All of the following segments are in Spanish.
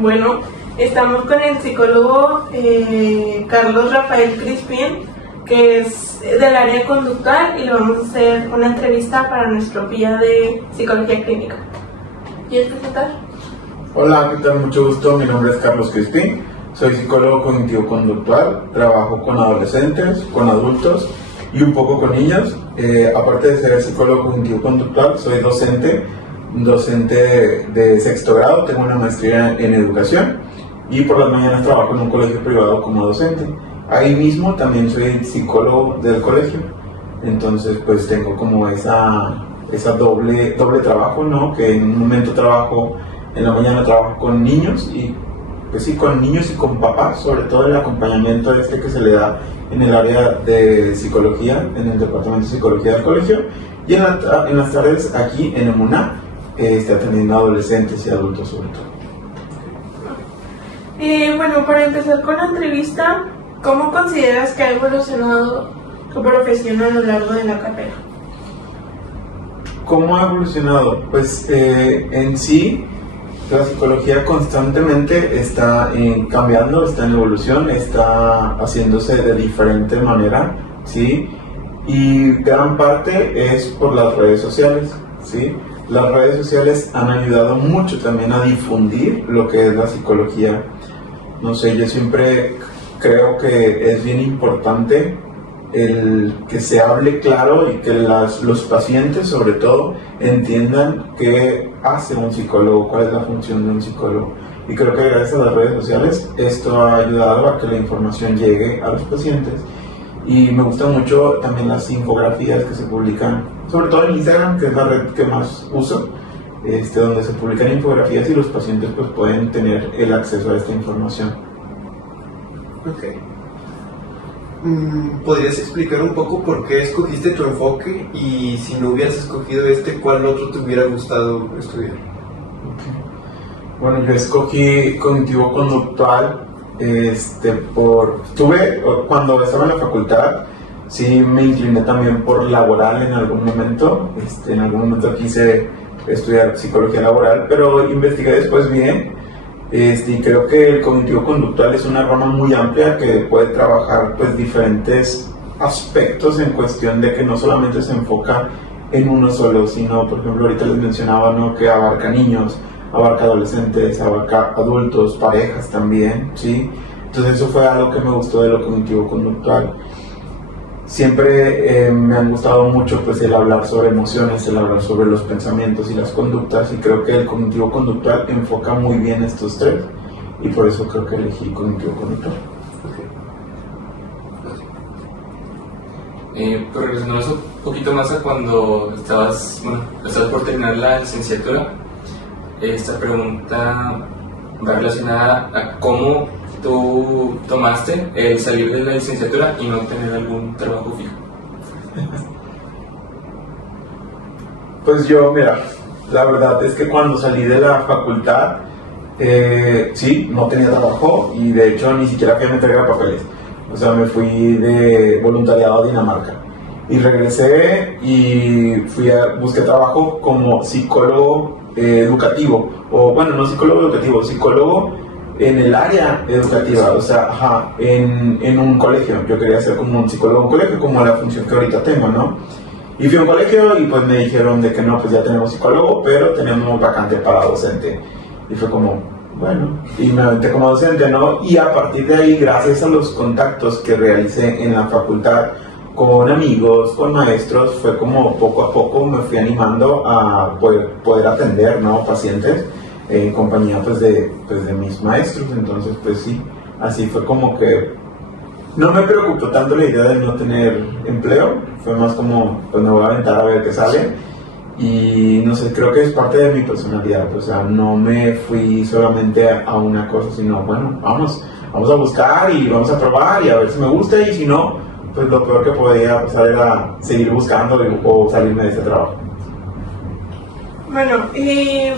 Bueno, estamos con el psicólogo Carlos Rafael Crispín, que es del área conductual, y le vamos a hacer una entrevista para nuestro guía de psicología clínica. ¿Quieres presentar? Hola, ¿qué tal? Mucho gusto. Mi nombre es Carlos Crispín. Soy psicólogo cognitivo-conductual. Trabajo con adolescentes, con adultos y un poco con niños. Aparte de ser psicólogo cognitivo-conductual, soy docente de sexto grado. Tengo una maestría en educación y por las mañanas trabajo en un colegio privado como docente. Ahí mismo también soy psicólogo del colegio. Entonces, pues tengo como esa doble trabajo, ¿no? Que en un momento trabajo, en la mañana trabajo con niños y pues sí, con niños y con papás, sobre todo el acompañamiento que se le da en el área de psicología, en el departamento de psicología del colegio, y en las tardes aquí en EMUNA, atendiendo a adolescentes y adultos sobre todo. Bueno, para empezar con la entrevista, ¿cómo consideras que ha evolucionado tu profesión a lo largo de la carrera? ¿Cómo ha evolucionado? Pues en sí, la psicología constantemente está cambiando, está en evolución, está haciéndose de diferente manera, ¿sí? Y gran parte es por las redes sociales, ¿sí? Las redes sociales han ayudado mucho también a difundir lo que es la psicología. No sé, yo siempre creo que es bien importante el que se hable claro y que los pacientes, sobre todo, entiendan qué hace un psicólogo, cuál es la función de un psicólogo. Y creo que gracias a las redes sociales esto ha ayudado a que la información llegue a los pacientes. Y me gustan mucho también las infografías que se publican, sobre todo en Instagram, que es la red que más uso, donde se publican infografías y los pacientes pues pueden tener el acceso a esta información. Ok. ¿Podrías explicar un poco por qué escogiste tu enfoque y si no hubieras escogido cuál otro te hubiera gustado estudiar? Okay. Bueno, yo escogí cognitivo-conductual cuando estaba en la facultad, sí me incliné también por laboral en algún momento. En algún momento quise estudiar psicología laboral, pero investigué después bien. Y creo que el cognitivo-conductual es una rama muy amplia que puede trabajar pues diferentes aspectos en cuestión de que no solamente se enfoca en uno solo, sino, por ejemplo, ahorita les mencionaba, ¿no?, que abarca niños, abarca adolescentes, abarca adultos, parejas también, ¿sí? Entonces eso fue algo que me gustó de lo cognitivo-conductual. Siempre me han gustado mucho pues el hablar sobre emociones, el hablar sobre los pensamientos y las conductas, y creo que el cognitivo-conductual enfoca muy bien estos tres, y por eso creo que elegí cognitivo-conductual. Pues regresando un poquito más a cuando estabas por terminar la licenciatura, esta pregunta va relacionada a cómo tú tomaste el salir de la licenciatura y no tener algún trabajo fijo. Pues yo, mira, la verdad es que cuando salí de la facultad, sí, no tenía trabajo y de hecho ni siquiera fui a entregar papeles. O sea, me fui de voluntariado a Dinamarca y regresé y busqué trabajo como psicólogo educativo, o bueno, no psicólogo educativo, psicólogo en el área educativa, o sea, en un colegio. Yo quería ser como un psicólogo en un colegio, como la función que ahorita tengo, ¿no? Y fui a un colegio y pues me dijeron de que no, pues ya tenemos psicólogo, pero tenemos vacante para docente. Y fue como, bueno, y me aventé como docente, ¿no? Y a partir de ahí, gracias a los contactos que realicé en la facultad con amigos, con maestros, fue como poco a poco me fui animando a poder atender, ¿no?, pacientes en compañía pues de mis maestros. Entonces pues sí, así fue como que no me preocupó tanto la idea de no tener empleo, fue más como pues me voy a aventar a ver qué sale. Y no sé, creo que es parte de mi personalidad, o sea, no me fui solamente a una cosa, sino bueno, vamos a buscar y vamos a probar y a ver si me gusta, y si no, pues lo peor que podía pasar era seguir buscando o salirme de ese trabajo. Bueno, y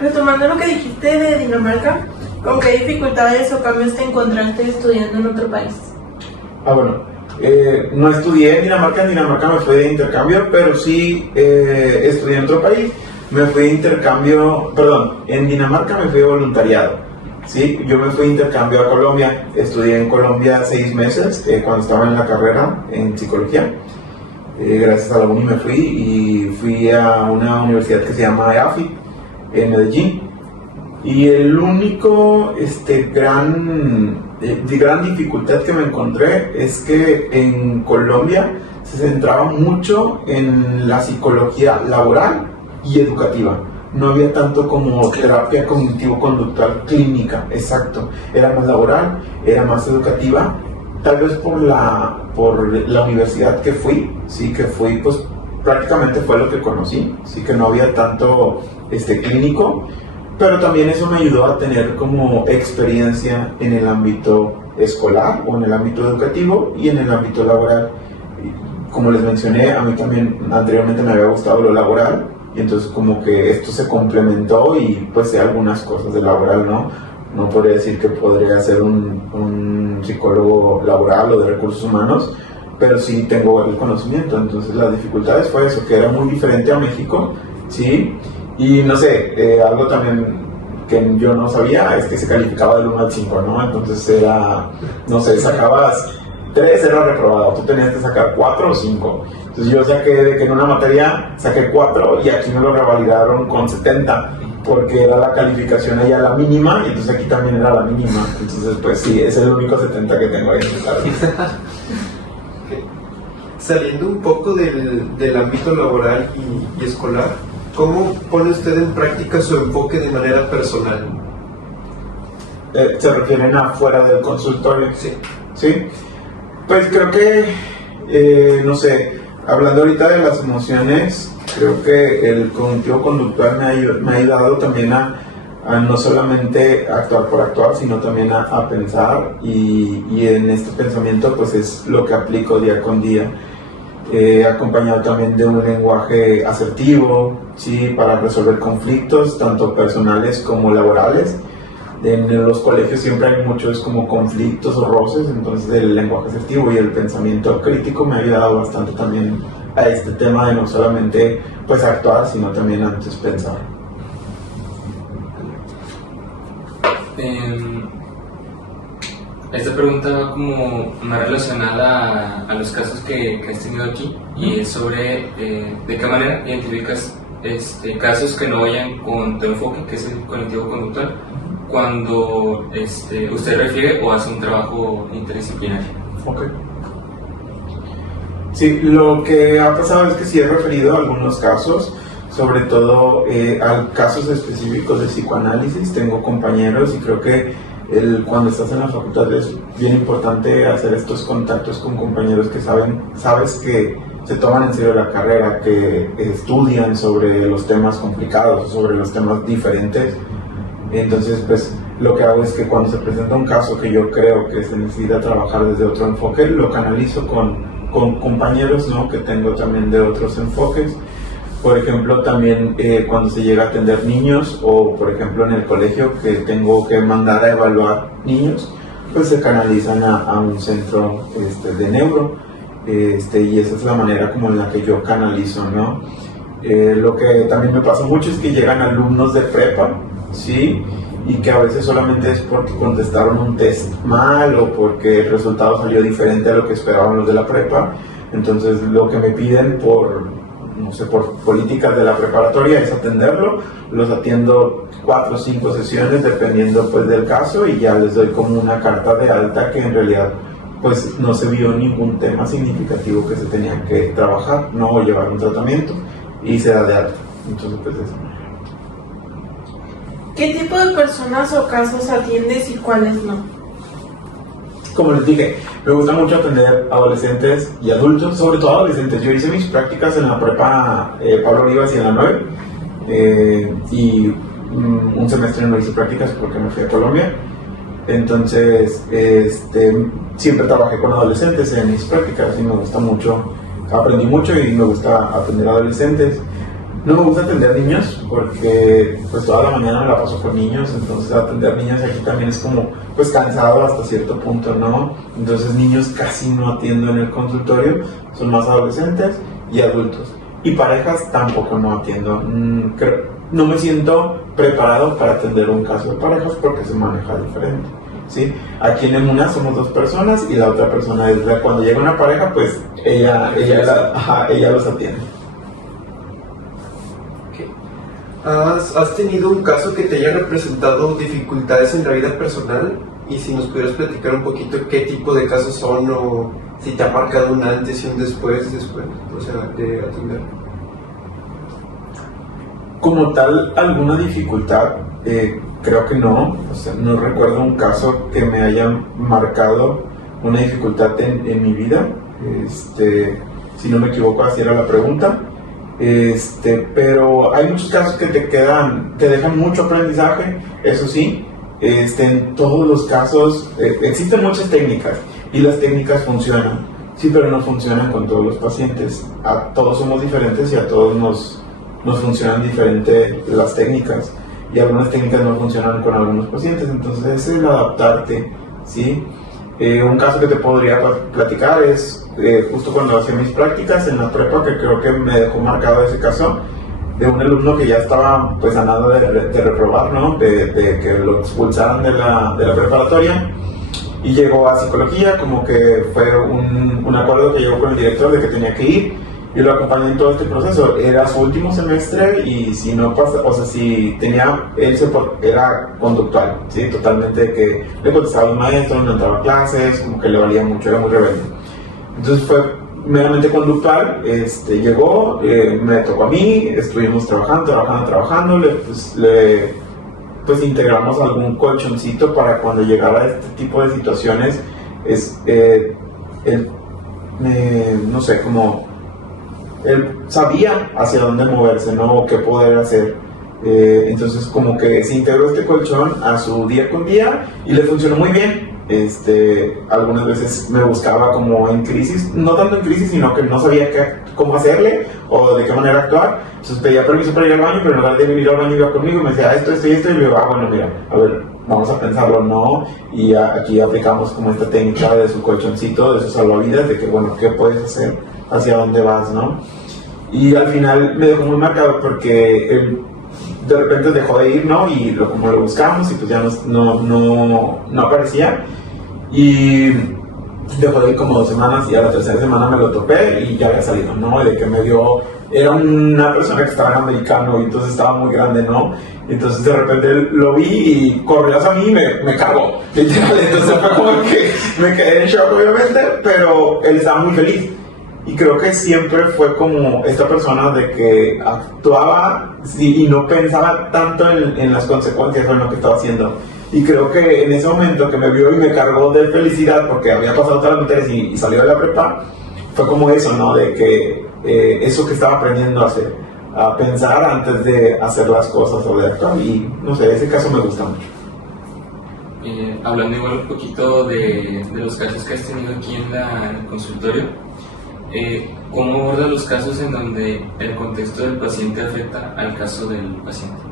retomando lo que dijiste de Dinamarca, ¿con qué dificultades o cambios te encontraste estudiando en otro país? No estudié en Dinamarca me fui de intercambio, pero sí estudié en otro país. me fui de intercambio, perdón, en Dinamarca me fui de voluntariado. Sí, yo me fui de intercambio a Colombia, estudié en Colombia 6 meses cuando estaba en la carrera en psicología. Gracias a la uni me fui y fui a una universidad que se llama EAFIT en Medellín. Y el único gran dificultad que me encontré es que en Colombia se centraba mucho en la psicología laboral y educativa. No había tanto como terapia cognitivo-conductual clínica, exacto. Era más laboral, era más educativa. Tal vez por la universidad que fui, sí, que fui, pues prácticamente fue lo que conocí, sí, que no había tanto clínico, pero también eso me ayudó a tener como experiencia en el ámbito escolar o en el ámbito educativo y en el ámbito laboral. Como les mencioné, a mí también anteriormente me había gustado lo laboral, y entonces como que esto se complementó y pues sé algunas cosas de laboral, ¿no? No podría decir que podría ser un psicólogo laboral o de recursos humanos, pero sí tengo el conocimiento. Entonces las dificultades fue eso, que era muy diferente a México, ¿sí? Y no sé, algo también que yo no sabía es que se calificaba del 1 al 5, ¿no? Entonces era, no sé, sacabas 3, era reprobado, tú tenías que sacar 4 o 5. Entonces yo saqué de que en una materia saqué 4 y aquí me lo revalidaron con 70, porque era la calificación allá la mínima y entonces aquí también era la mínima. Entonces pues sí, es el único 70 que tengo ahí en el carro. Saliendo un poco del ámbito laboral y escolar, ¿cómo pone usted en práctica su enfoque de manera personal? ¿Se refieren a fuera del consultorio? Sí. ¿Sí? Pues creo que, no sé, hablando ahorita de las emociones, creo que el cognitivo conductual me ha ayudado también a no solamente actuar por actuar, sino también a pensar, y en este pensamiento pues es lo que aplico día con día. Acompañado también de un lenguaje asertivo, ¿sí? Para resolver conflictos tanto personales como laborales. En los colegios siempre hay muchos como conflictos o roces, entonces el lenguaje asertivo y el pensamiento crítico me ha ayudado bastante también a este tema de no solamente pues actuar, sino también antes pensar. Esta pregunta va como más relacionada a los casos que has tenido aquí, y es sobre de qué manera identificas casos que no vayan con tu enfoque, que es el cognitivo conductual, cuando usted refiere o hace un trabajo interdisciplinario. Ok. Sí, lo que ha pasado es que sí he referido a algunos casos, sobre todo a casos específicos de psicoanálisis. Tengo compañeros y creo que cuando estás en la facultad es bien importante hacer estos contactos con compañeros que sabes que se toman en serio la carrera, que estudian sobre los temas complicados, sobre los temas diferentes. Entonces, pues lo que hago es que cuando se presenta un caso que yo creo que se necesita trabajar desde otro enfoque, lo canalizo con compañeros, ¿no? Que tengo también de otros enfoques. Por ejemplo, también cuando se llega a atender niños, o por ejemplo en el colegio que tengo que mandar a evaluar niños, pues se canalizan a un centro de neuro, y esa es la manera como en la que yo canalizo, ¿no? Lo que también me pasa mucho es que llegan alumnos de prepa, ¿sí? Y que a veces solamente es porque contestaron un test mal o porque el resultado salió diferente a lo que esperaban los de la prepa. Entonces lo que me piden por políticas de la preparatoria es atenderlo. Los atiendo 4 o 5 sesiones dependiendo pues del caso, y ya les doy como una carta de alta que en realidad pues no se vio ningún tema significativo que se tenía que trabajar, no, o llevar un tratamiento, y se da de alta. Entonces pues eso. ¿Qué tipo de personas o casos atiendes y cuáles no? Como les dije, me gusta mucho atender adolescentes y adultos, sobre todo adolescentes. Yo hice mis prácticas en la prepa Pablo Olivas y en la 9, y un semestre no hice prácticas porque me fui a Colombia. Entonces, siempre trabajé con adolescentes en mis prácticas y me gusta mucho, aprendí mucho y me gusta atender adolescentes. No me gusta atender niños porque pues toda la mañana me la paso con niños, entonces atender niños aquí también es como pues cansado hasta cierto punto, ¿no? Entonces niños casi no atiendo en el consultorio, son más adolescentes y adultos. y parejas tampoco no atiendo. No me siento preparado para atender un caso de parejas porque se maneja diferente. ¿Sí? Aquí en Emuna somos 2 personas y la otra persona es cuando llega una pareja, pues ella los atiende. Okay. ¿Has tenido un caso que te haya representado dificultades en la vida personal? Y si nos pudieras platicar un poquito qué tipo de casos son o si te ha marcado un antes y un después, o sea, de atender. Como tal, alguna dificultad, creo que no. O sea, no recuerdo un caso que me haya marcado una dificultad en mi vida. Si no me equivoco, así era la pregunta. Pero hay muchos casos que te dejan mucho aprendizaje, eso sí. En todos los casos existen muchas técnicas y las técnicas funcionan, sí, pero no funcionan con todos los pacientes. A todos somos diferentes y a todos nos funcionan diferente las técnicas y algunas técnicas no funcionan con algunos pacientes, entonces es el adaptarte, ¿sí? Un caso que te podría platicar es justo cuando hacía mis prácticas en la prepa, que creo que me dejó marcado ese caso de un alumno que ya estaba pues a nada de reprobar, ¿no? De que lo expulsaran de la preparatoria, y llegó a psicología, como que fue un acuerdo que llegó con el director de que tenía que ir, y lo acompañé en todo este proceso. Era su último semestre y si no pasa, o sea, si tenía, era conductual, ¿sí? Totalmente, de que le contestaba a los maestros, no entraba a clases, como que le valía mucho, era muy rebelde. Entonces fue meramente conductual. Llegó, me tocó a mí, estuvimos trabajando, pues integramos algún colchoncito para cuando llegara a este tipo de situaciones, no sé, como él sabía hacia dónde moverse, ¿no? O qué poder hacer. Entonces como que se integró este colchón a su día con día y le funcionó muy bien. Algunas veces me buscaba como en crisis, no tanto en crisis, sino que no sabía cómo hacerle o de qué manera actuar. Entonces pedía permiso para ir al baño, pero en lugar de venir al baño iba conmigo y me decía esto, y le digo, bueno, mira, a ver, vamos a pensarlo, ¿no? Y aquí aplicamos como esta técnica de su colchoncito, de su salvavidas, de que, bueno, ¿qué puedes hacer? ¿Hacia dónde vas, no? Y al final me dejó muy marcado porque él de repente dejó de ir, ¿no? Y como lo buscamos y pues ya no aparecía, y dejó de ir como 2 semanas, y a la 3ª semana me lo topé y ya había salido, ¿no? De que era una persona que estaba en americano y entonces estaba muy grande, ¿no? Entonces de repente lo vi y corrió hacia mí y me cargó, literal. Entonces fue como que me quedé en shock, obviamente, pero él estaba muy feliz. Y creo que siempre fue como esta persona de que actuaba y no pensaba tanto en las consecuencias o en lo que estaba haciendo. Y creo que en ese momento que me vio y me cargó de felicidad porque había pasado todas las materias y salió de la prepa, fue como eso, ¿no? De que eso que estaba aprendiendo a hacer, a pensar antes de hacer las cosas o de actuar. Y no sé, ese caso me gusta mucho. Hablando igual un poquito de los casos que has tenido aquí en el consultorio, ¿cómo abordas los casos en donde el contexto del paciente afecta al caso del paciente?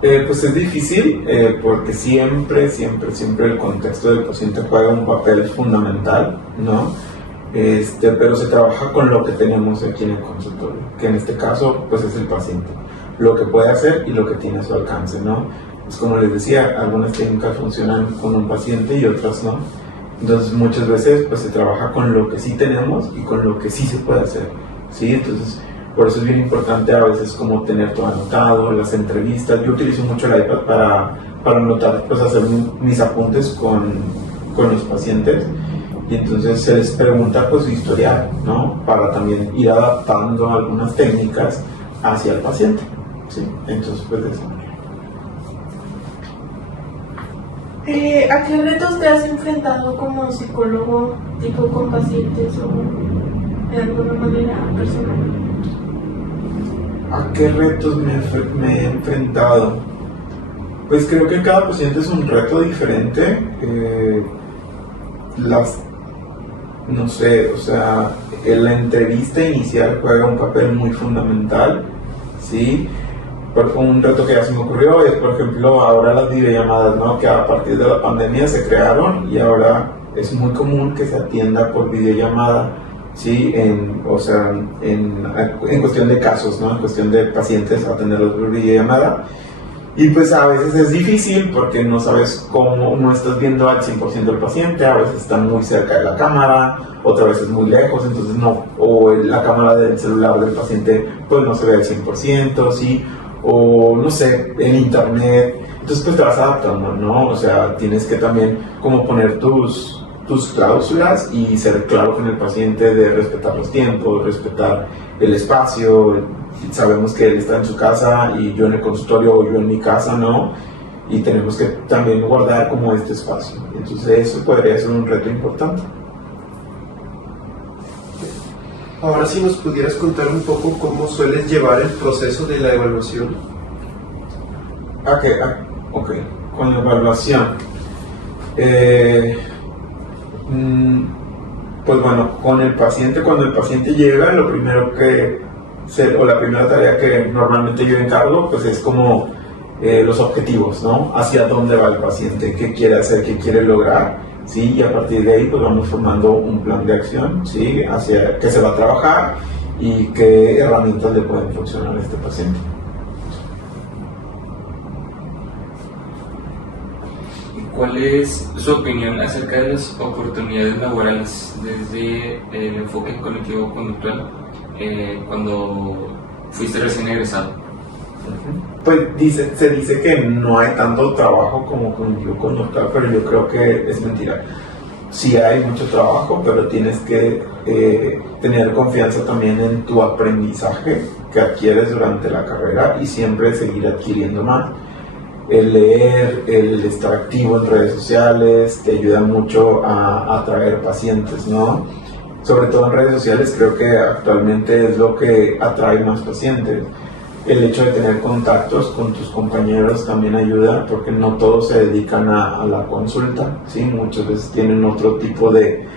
Pues es difícil porque siempre el contexto del paciente juega un papel fundamental, ¿no? Pero se trabaja con lo que tenemos aquí en el consultorio, que en este caso pues es el paciente, lo que puede hacer y lo que tiene a su alcance, ¿no? Pues como les decía, algunas técnicas funcionan con un paciente y otras no. Entonces muchas veces pues se trabaja con lo que sí tenemos y con lo que sí se puede hacer, ¿sí? Entonces por eso es bien importante a veces como tener todo anotado, las entrevistas. Yo utilizo mucho el iPad para anotar, pues hacer mis apuntes con los pacientes, y entonces se les pregunta pues su historial, ¿no? Para también ir adaptando algunas técnicas hacia el paciente, ¿sí? Entonces pues de eso. ¿A qué retos te has enfrentado como psicólogo, tipo con pacientes o de alguna manera personal? ¿A qué retos me he enfrentado? Pues creo que cada paciente es un reto diferente. No sé, o sea, la entrevista inicial juega un papel muy fundamental, ¿sí? Un reto que ya se me ocurrió es, por ejemplo, ahora las videollamadas, ¿no? Que a partir de la pandemia se crearon y ahora es muy común que se atienda por videollamada, ¿sí? O sea, en cuestión de casos, ¿no? En cuestión de pacientes, atenderlos por videollamada. Y pues a veces es difícil porque no sabes cómo, no estás viendo al 100% del paciente, a veces están muy cerca de la cámara, otra vez es muy lejos, entonces no, o la cámara del celular del paciente pues no se ve al 100%, ¿sí? O no sé, en internet, entonces pues te vas adaptando, ¿no? O sea, tienes que también como poner tus cláusulas y ser claro con el paciente de respetar los tiempos, respetar el espacio. Sabemos que él está en su casa y yo en el consultorio o yo en mi casa, ¿no? Y tenemos que también guardar como este espacio. Entonces eso podría ser un reto importante. Ahora si nos pudieras contar un poco cómo sueles llevar el proceso de la evaluación. Ok, con la evaluación. Pues bueno, con el paciente, cuando el paciente llega, lo primero o la primera tarea que normalmente yo encargo, pues es como los objetivos, ¿no? Hacia dónde va el paciente, qué quiere hacer, qué quiere lograr, ¿sí? Y a partir de ahí, pues vamos formando un plan de acción, ¿sí? Hacia qué se va a trabajar y qué herramientas le pueden funcionar a este paciente. ¿Cuál es su opinión acerca de las oportunidades laborales desde el enfoque cognitivo-conductual cuando fuiste recién egresado? Pues se dice que no hay tanto trabajo como cognitivo-conductual, pero yo creo que es mentira. Sí hay mucho trabajo, pero tienes que tener confianza también en tu aprendizaje que adquieres durante la carrera y siempre seguir adquiriendo más. El leer, el estar activo en redes sociales te ayuda mucho a atraer pacientes, ¿no? Sobre todo en redes sociales creo que actualmente es lo que atrae más pacientes. El hecho de tener contactos con tus compañeros también ayuda porque no todos se dedican a la consulta, ¿sí? Muchas veces tienen otro tipo de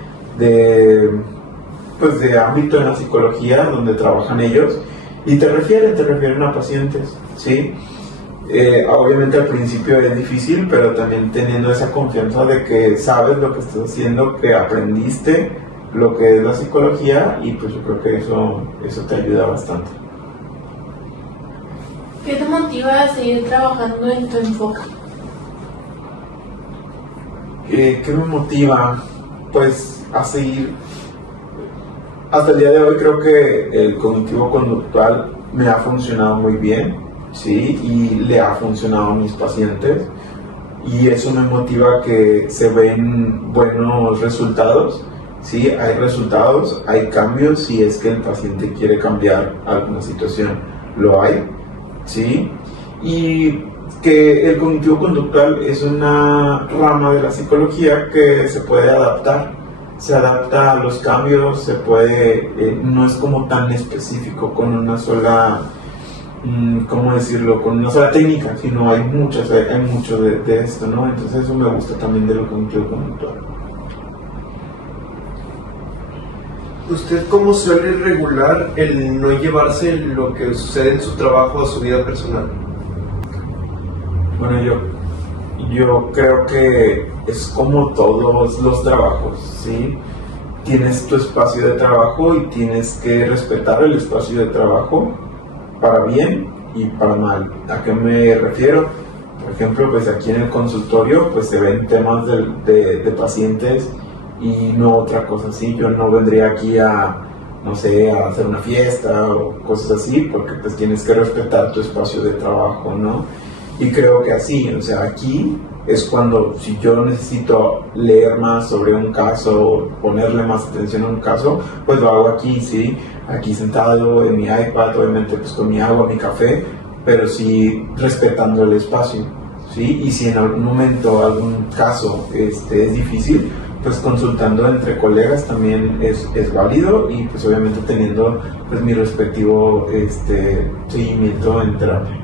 ámbito en la psicología donde trabajan ellos y te refieren a pacientes, ¿sí? Obviamente al principio es difícil, pero también teniendo esa confianza de que sabes lo que estás haciendo, que aprendiste lo que es la psicología y pues yo creo que eso te ayuda bastante. ¿Qué te motiva a seguir trabajando en tu enfoque? ¿Qué me motiva? Pues a seguir. Hasta el día de hoy creo que el cognitivo-conductual me ha funcionado muy bien, ¿sí? Y le ha funcionado a mis pacientes. Y eso me motiva a que se ven buenos resultados, ¿sí? Hay resultados, hay cambios si es que el paciente quiere cambiar alguna situación, lo hay, ¿sí? Y que el cognitivo-conductual es una rama de la psicología que se puede adaptar, se adapta a los cambios, se puede, no es como tan específico con una sola, ¿cómo decirlo? Con una sola técnica, sino hay mucho de esto, ¿no? Entonces eso me gusta también de lo cognitivo-conductual. ¿Usted cómo suele regular el no llevarse lo que sucede en su trabajo a su vida personal? Bueno, yo creo que es como todos los trabajos, ¿sí? Tienes tu espacio de trabajo y tienes que respetar el espacio de trabajo para bien y para mal. ¿A qué me refiero? Por ejemplo, pues aquí en el consultorio pues se ven temas de pacientes y no otra cosa así. Yo no vendría aquí no sé, a hacer una fiesta o cosas así, porque pues tienes que respetar tu espacio de trabajo, ¿no? Y creo que así, o sea, aquí es cuando, si yo necesito leer más sobre un caso, ponerle más atención a un caso, pues lo hago aquí, ¿sí? Aquí sentado en mi iPad, obviamente pues con mi agua, mi café, pero sí respetando el espacio, ¿sí? Y si en algún momento, algún caso es difícil, pues consultando entre colegas también es válido y pues obviamente teniendo pues mi respectivo seguimiento en terapia.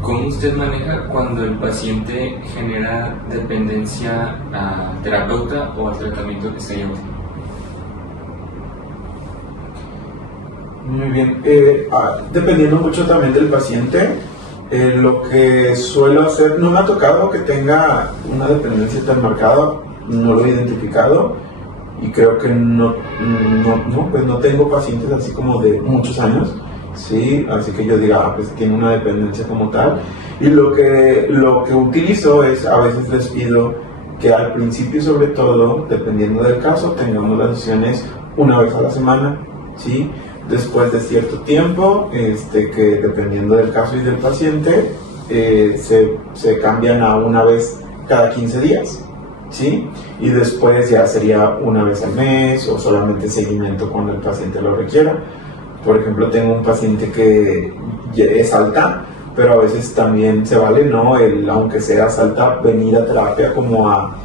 ¿Cómo usted maneja cuando el paciente genera dependencia al terapeuta o al tratamiento que está llevando? Muy bien, dependiendo mucho también del paciente, lo que suelo hacer, no me ha tocado que tenga una dependencia tan marcada, no lo he identificado y creo que pues no tengo pacientes así como de muchos años, sí, así que yo diga, pues tiene una dependencia como tal. Y lo que utilizo es, a veces les pido que al principio, sobre todo, dependiendo del caso, tengamos las sesiones una vez a la semana, ¿sí? Después de cierto tiempo, que dependiendo del caso y del paciente, se cambian a una vez cada 15 días, ¿sí? Y después ya sería una vez al mes o solamente seguimiento cuando el paciente lo requiera. Por ejemplo, tengo un paciente que es alta, pero a veces también se vale, ¿no? Aunque sea alta, venir a terapia como a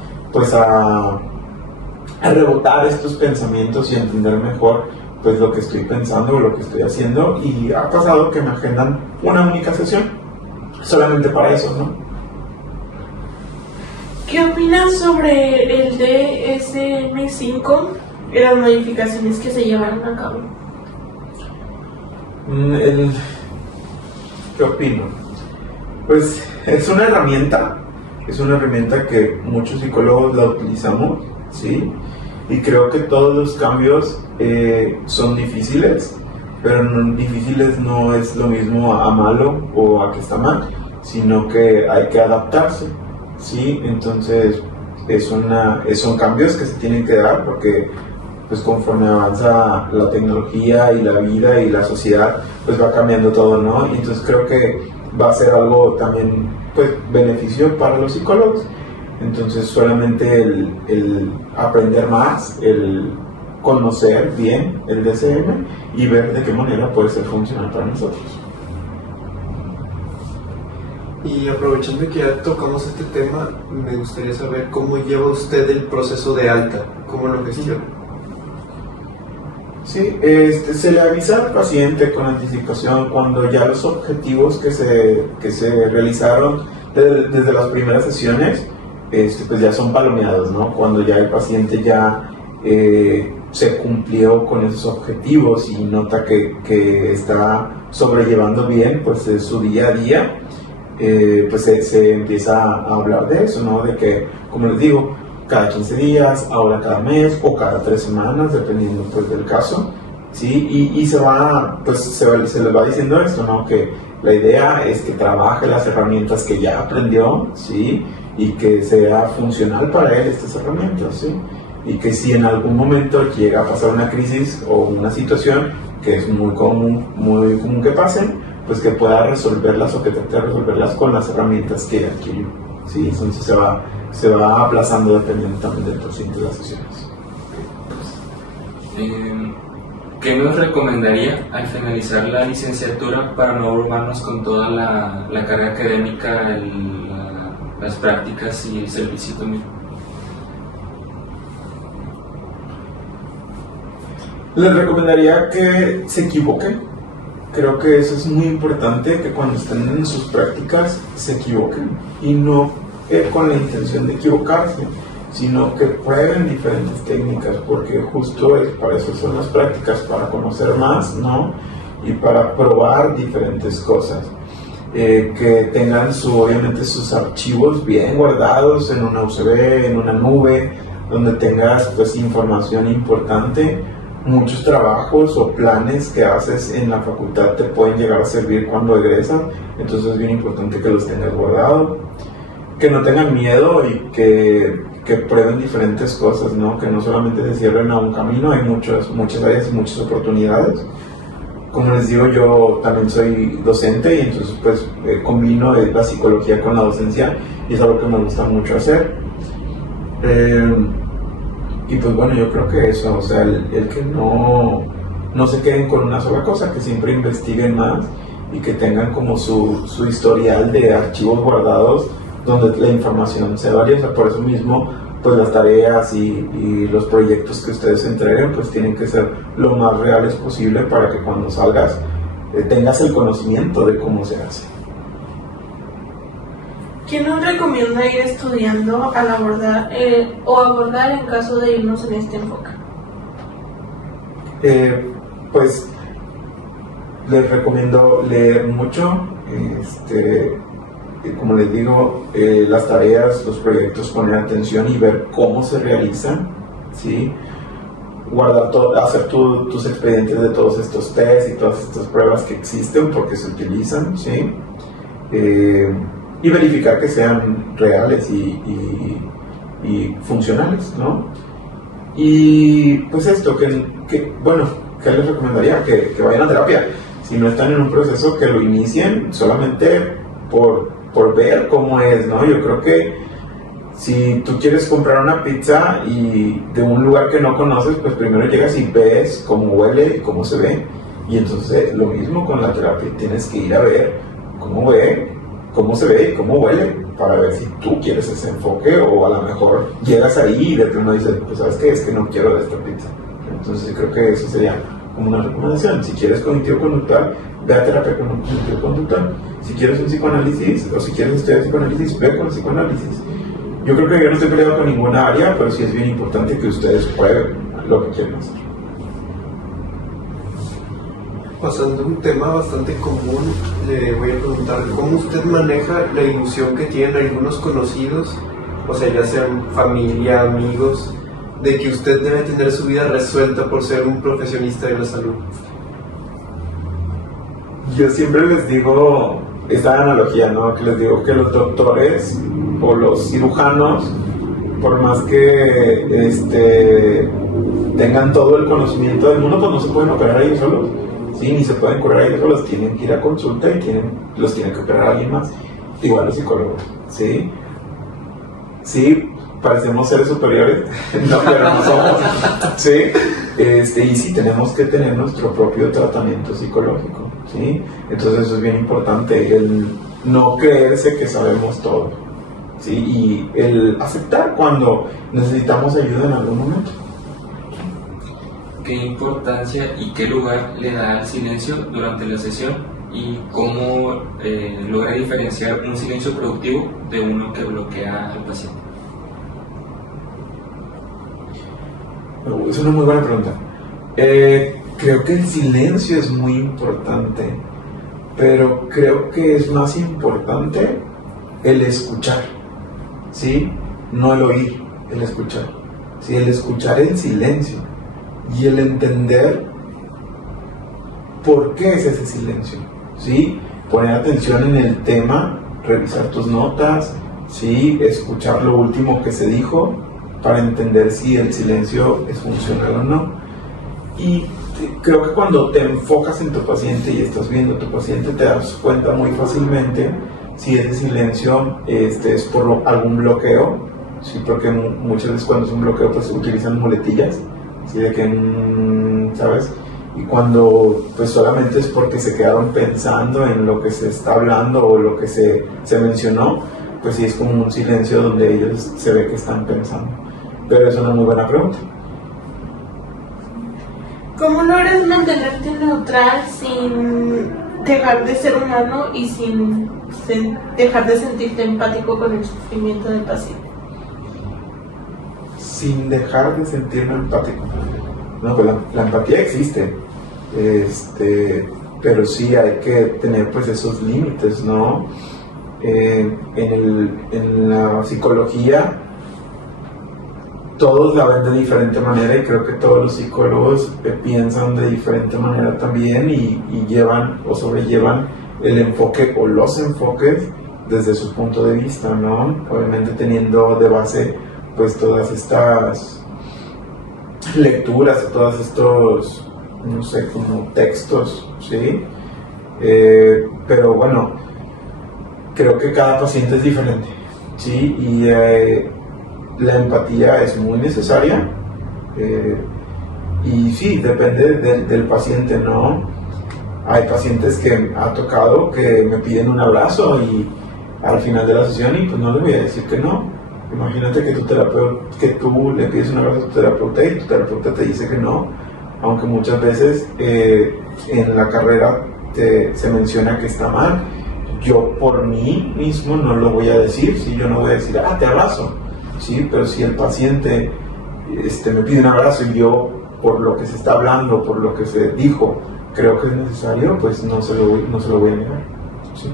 rebotar estos pensamientos y entender mejor pues lo que estoy pensando o lo que estoy haciendo. Y ha pasado que me agendan una única sesión solamente para eso, ¿no? ¿Qué opinas sobre el DSM-5 y las modificaciones que se llevaron a cabo? ¿Qué opino? Pues es una herramienta que muchos psicólogos la utilizamos, ¿sí? Y creo que todos los cambios son difíciles, pero difíciles no es lo mismo a malo o a que está mal, sino que hay que adaptarse, ¿sí? Entonces son cambios que se tienen que dar porque pues conforme avanza la tecnología y la vida y la sociedad, pues va cambiando todo, ¿no? Y entonces creo que va a ser algo también, pues, beneficio para los psicólogos. Entonces solamente el aprender más, el conocer bien el DSM y ver de qué manera puede ser funcional para nosotros. Y aprovechando que ya tocamos este tema, me gustaría saber cómo lleva usted el proceso de alta, cómo lo gestiona. Sí, se le avisa al paciente con anticipación cuando ya los objetivos que se realizaron desde las primeras sesiones pues ya son palomeados, ¿no? Cuando ya el paciente ya se cumplió con esos objetivos y nota que está sobrellevando bien pues su día a día, pues se empieza a hablar de eso, ¿no? De que, como les digo, cada 15 días, ahora cada mes o cada 3 semanas, dependiendo pues del caso, ¿sí? Y se les va diciendo esto, ¿no? Que la idea es que trabaje las herramientas que ya aprendió, ¿sí? Y que sea funcional para él estas herramientas, ¿sí? Y que si en algún momento llega a pasar una crisis o una situación que es muy común que pasen, pues que pueda resolverlas o que trate de resolverlas con las herramientas que adquirió, ¿sí? Entonces se va aplazando dependiendo también del paciente de las sesiones. ¿Qué nos recomendaría al finalizar la licenciatura para no abrumarnos con toda la carga académica, las prácticas y el servicio también? Les recomendaría que se equivoquen. Creo que eso es muy importante, que cuando estén en sus prácticas se equivoquen y no con la intención de equivocarse, sino que prueben diferentes técnicas, porque justo para eso son las prácticas, para conocer más, ¿no? Y para probar diferentes cosas. Que tengan obviamente sus archivos bien guardados en una USB, en una nube, donde tengas pues información importante. Muchos trabajos o planes que haces en la facultad te pueden llegar a servir cuando egresan, entonces es bien importante que los tengas guardados, que no tengan miedo y que prueben diferentes cosas, ¿no? Que no solamente se cierren a un camino, hay muchas áreas y muchas oportunidades. Como les digo, yo también soy docente y entonces pues combino la psicología con la docencia y es algo que me gusta mucho hacer. Y pues bueno, yo creo que eso, o sea, el que no se queden con una sola cosa, que siempre investiguen más y que tengan como su historial de archivos guardados donde la información sea valiosa. Por eso mismo, pues las tareas y los proyectos que ustedes entreguen, pues tienen que ser lo más reales posible para que cuando salgas tengas el conocimiento de cómo se hace. ¿Quién nos recomienda ir estudiando al abordar en caso de irnos en este enfoque? Pues les recomiendo leer mucho, como les digo, las tareas, los proyectos, poner atención y ver cómo se realizan, ¿sí? Guardar hacer tus expedientes de todos estos tests y todas estas pruebas que existen porque se utilizan, ¿sí? Y verificar que sean reales y funcionales, ¿no? Y pues esto, bueno, ¿qué les recomendaría? Que vayan a terapia. Si no están en un proceso, que lo inicien solamente por ver cómo es, ¿no? Yo creo que si tú quieres comprar una pizza y de un lugar que no conoces, pues primero llegas y ves cómo huele y cómo se ve. Y entonces lo mismo con la terapia, tienes que ir a ver cómo se ve y cómo huele para ver si tú quieres ese enfoque o a lo mejor llegas ahí y de pronto dices, pues ¿sabes qué? Es que no quiero de esta pizza. Entonces creo que eso sería como una recomendación. Si quieres cognitivo-conductual, ve a terapia cognitivo-conductual. Si quieres un psicoanálisis o si quieres estudiar psicoanálisis, ve con el psicoanálisis. Yo creo que yo no estoy peleado con ninguna área, pero sí es bien importante que ustedes prueben lo que quieren hacer. Pasando a un tema bastante común, le voy a preguntar cómo usted maneja la ilusión que tienen algunos conocidos, o sea, ya sean familia, amigos, de que usted debe tener su vida resuelta por ser un profesionista de la salud. Yo siempre les digo esta analogía, ¿no? Que les digo que los doctores o los cirujanos, por más que tengan todo el conocimiento del mundo, pues no se pueden operar ellos solos, ¿sí? Ni se pueden curar ellos solos, tienen que ir a consulta y los tiene que operar alguien más. Igual los psicólogos, ¿sí? Sí, parecemos seres superiores, no, pero no somos, ¿sí? Y sí, tenemos que tener nuestro propio tratamiento psicológico, ¿sí? Entonces eso es bien importante, el no creerse que sabemos todo, ¿sí? Y el aceptar cuando necesitamos ayuda en algún momento. ¿Qué importancia y qué lugar le da al silencio durante la sesión y cómo logra diferenciar un silencio productivo de uno que bloquea al paciente? Es una muy buena pregunta. Creo que el silencio es muy importante, pero creo que es más importante el escuchar, ¿sí? No el oír, el escuchar, ¿sí? El escuchar en silencio y el entender por qué es ese silencio, ¿sí? Poner atención en el tema, revisar tus notas, ¿sí? Escuchar lo último que se dijo para entender si el silencio es funcional o no. Y creo que cuando te enfocas en tu paciente y estás viendo a tu paciente, te das cuenta muy fácilmente si ese silencio es por algún bloqueo, ¿sí? Porque muchas veces cuando es un bloqueo pues se utilizan muletillas, ¿sí? De que, ¿sabes? Y cuando pues solamente es porque se quedaron pensando en lo que se está hablando o lo que se mencionó, pues sí es como un silencio donde ellos se ve que están pensando. Pero es una muy buena pregunta. ¿Cómo logras mantenerte neutral sin dejar de ser humano y sin dejar de sentirte empático con el sufrimiento del paciente? Sin dejar de sentirme empático. No, pues la empatía existe, pero sí hay que tener pues esos límites, ¿no? En la psicología todos la ven de diferente manera y creo que todos los psicólogos piensan de diferente manera también y llevan o sobrellevan el enfoque o los enfoques desde su punto de vista, ¿no? Obviamente teniendo de base pues todas estas lecturas, todos estos, no sé, como textos, ¿sí? Pero bueno, creo que cada paciente es diferente, ¿sí? Y la empatía es muy necesaria y sí, depende del paciente, ¿no? Hay pacientes que ha tocado que me piden un abrazo y al final de la sesión y pues no les voy a decir que no. Imagínate que tú le pides un abrazo a tu terapeuta y tu terapeuta te dice que no, aunque muchas veces en la carrera se menciona que está mal. Yo por mí mismo no lo voy a decir, ¿sí? Yo no voy a decir, te abrazo, ¿sí? Pero si el paciente me pide un abrazo y yo, por lo que se está hablando, por lo que se dijo, creo que es necesario, pues no se lo voy a negar, ¿sí?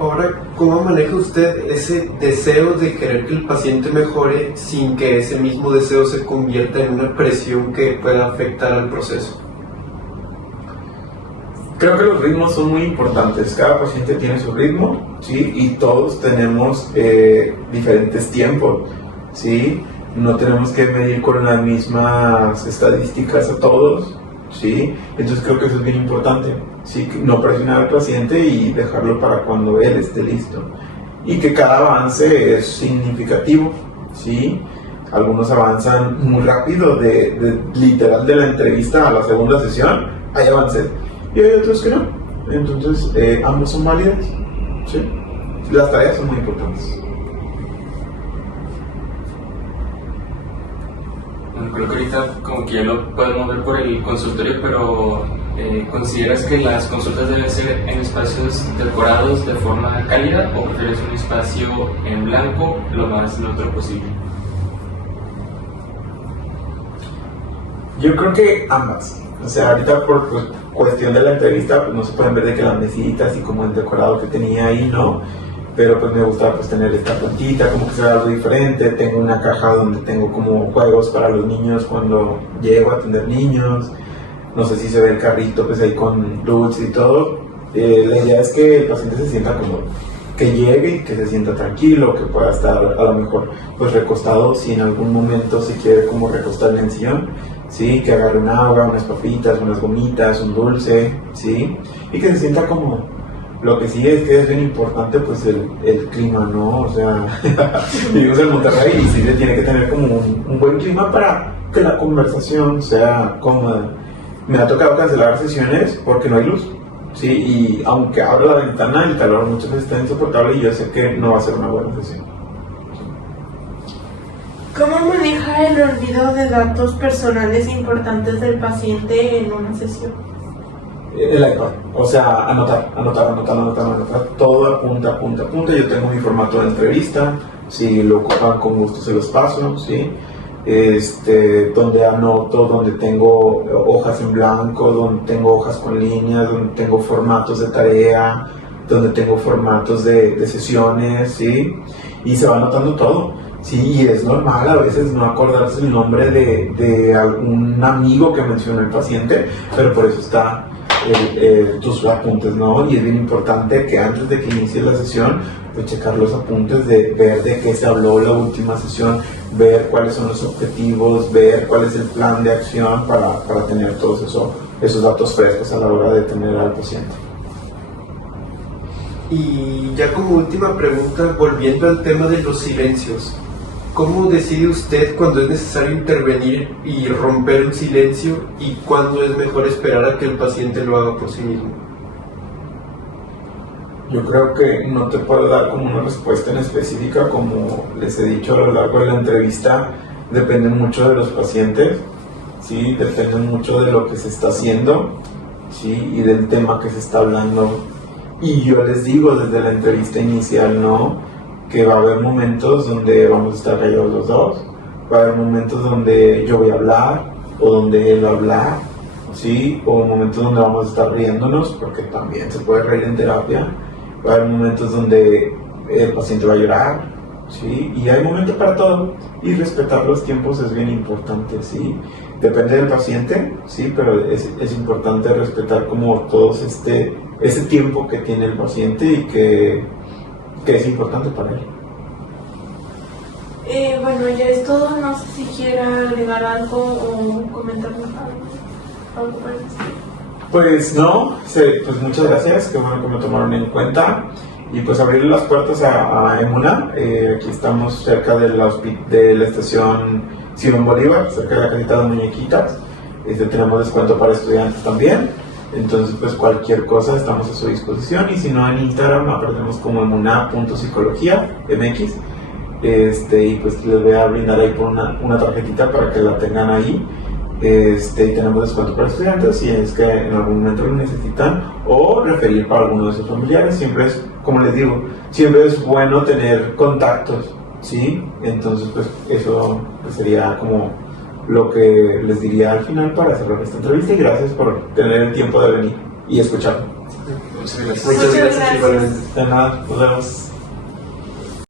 Ahora, ¿cómo maneja usted ese deseo de querer que el paciente mejore sin que ese mismo deseo se convierta en una presión que pueda afectar al proceso? Creo que los ritmos son muy importantes. Cada paciente tiene su ritmo, ¿sí? Y todos tenemos diferentes tiempos, ¿sí? No tenemos que medir con las mismas estadísticas a todos, ¿sí? Entonces creo que eso es bien importante, ¿sí? No presionar al paciente y dejarlo para cuando él esté listo. Y que cada avance es significativo, ¿sí? Algunos avanzan muy rápido, literal de la entrevista a la segunda sesión, hay avances. Y hay otros que no. Entonces, ambos son válidos, ¿sí? Las tareas son muy importantes. Bueno, creo que ahorita como que ya lo podemos ver por el consultorio, pero ¿consideras que las consultas deben ser en espacios decorados de forma cálida o prefieres un espacio en blanco lo más neutro posible? Yo creo que ambas. O sea, ahorita por cuestión de la entrevista, pues no se pueden ver de que las mesitas y como el decorado que tenía ahí, ¿no? Pero pues me gusta pues tener esta plantita, como que sea algo diferente. Tengo una caja donde tengo como juegos para los niños cuando llego a atender niños. No sé si se ve el carrito pues ahí con dulces y todo. La idea es que el paciente se sienta cómodo, que llegue, que se sienta tranquilo, que pueda estar a lo mejor pues recostado si en algún momento se quiere como recostar en el sillón, ¿sí? Que agarre un agua, unas papitas, unas gomitas, un dulce, ¿sí? Y que se sienta cómodo. Lo que sí es que es bien importante pues el clima, ¿no? O sea, vivimos en Monterrey y sí se tiene que tener como un buen clima para que la conversación sea cómoda. Me ha tocado cancelar sesiones porque no hay luz, ¿sí? Y aunque abro la ventana, el calor muchas veces está insoportable y yo sé que no va a ser una buena sesión. ¿Cómo maneja el olvido de datos personales importantes del paciente en una sesión? El iPad, o sea, anotar, todo apunta. Yo tengo mi formato de entrevista, si lo ocupan con gusto se los paso, ¿sí? Donde anoto, donde tengo hojas en blanco, donde tengo hojas con líneas, donde tengo formatos de tarea, donde tengo formatos de sesiones, ¿sí? Y se va anotando todo. Sí, y es normal a veces no acordarse el nombre de algún amigo que mencionó el paciente, pero por eso está tus apuntes, ¿no? Y es bien importante que antes de que inicie la sesión, pues checar los apuntes, de ver de qué se habló la última sesión, ver cuáles son los objetivos, ver cuál es el plan de acción para tener todos esos datos frescos a la hora de tener al paciente. Y ya como última pregunta, volviendo al tema de los silencios, ¿cómo decide usted cuándo es necesario intervenir y romper un silencio y cuándo es mejor esperar a que el paciente lo haga por sí mismo? Yo creo que no te puedo dar como una respuesta en específica, como les he dicho a lo largo de la entrevista, depende mucho de los pacientes, ¿sí? Depende mucho de lo que se está haciendo, ¿sí? Y del tema que se está hablando. Y yo les digo desde la entrevista inicial, ¿no? Que va a haber momentos donde vamos a estar callados los dos, va a haber momentos donde yo voy a hablar o donde él va a hablar, ¿sí? O momentos donde vamos a estar riéndonos, porque también se puede reír en terapia, va a haber momentos donde el paciente va a llorar, ¿sí? Y hay momentos para todo, y respetar los tiempos es bien importante, ¿sí? Depende del paciente, ¿sí? Pero es importante respetar como todo ese tiempo que tiene el paciente y que es importante para él. Bueno, ya es todo. No sé si quiera agregar algo o comentar algo para esto. Pues no, pues muchas gracias, qué bueno que me tomaron en cuenta y pues abrir las puertas a Emuna. Aquí estamos cerca de la estación Simón Bolívar, cerca de la casita de muñequitas. Tenemos descuento para estudiantes también. Entonces, pues cualquier cosa estamos a su disposición, y si no, en Instagram aparecemos como emuna.psicología.mx, y pues les voy a brindar ahí por una tarjetita para que la tengan ahí, y tenemos descuento para estudiantes si es que en algún momento lo necesitan, o referir para alguno de sus familiares. Siempre es, como les digo, siempre es bueno tener contactos, ¿sí? Entonces, pues eso pues, sería como lo que les diría al final para cerrar esta entrevista, y gracias por tener el tiempo de venir y escucharme. Muchas Muchas gracias. Muchas Muchas gracias gracias. igualmente. De nada, nos vemos.